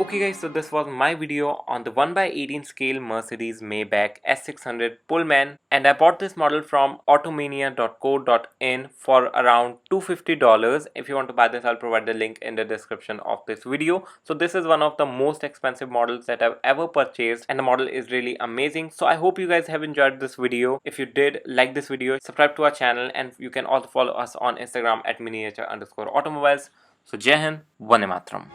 Okay guys, so this was my video on the 1/18 scale Mercedes Maybach S600 Pullman, and I bought this model from automania.co.in for around $250. If you want to buy this, I'll provide the link in the description of this video. So this is one of the most expensive models that I've ever purchased, and the model is really amazing. So I hope you guys have enjoyed this video. If you did like this video, subscribe to our channel, and you can also follow us on Instagram at miniature_automobiles. So Jai Hind, Vande Mataram.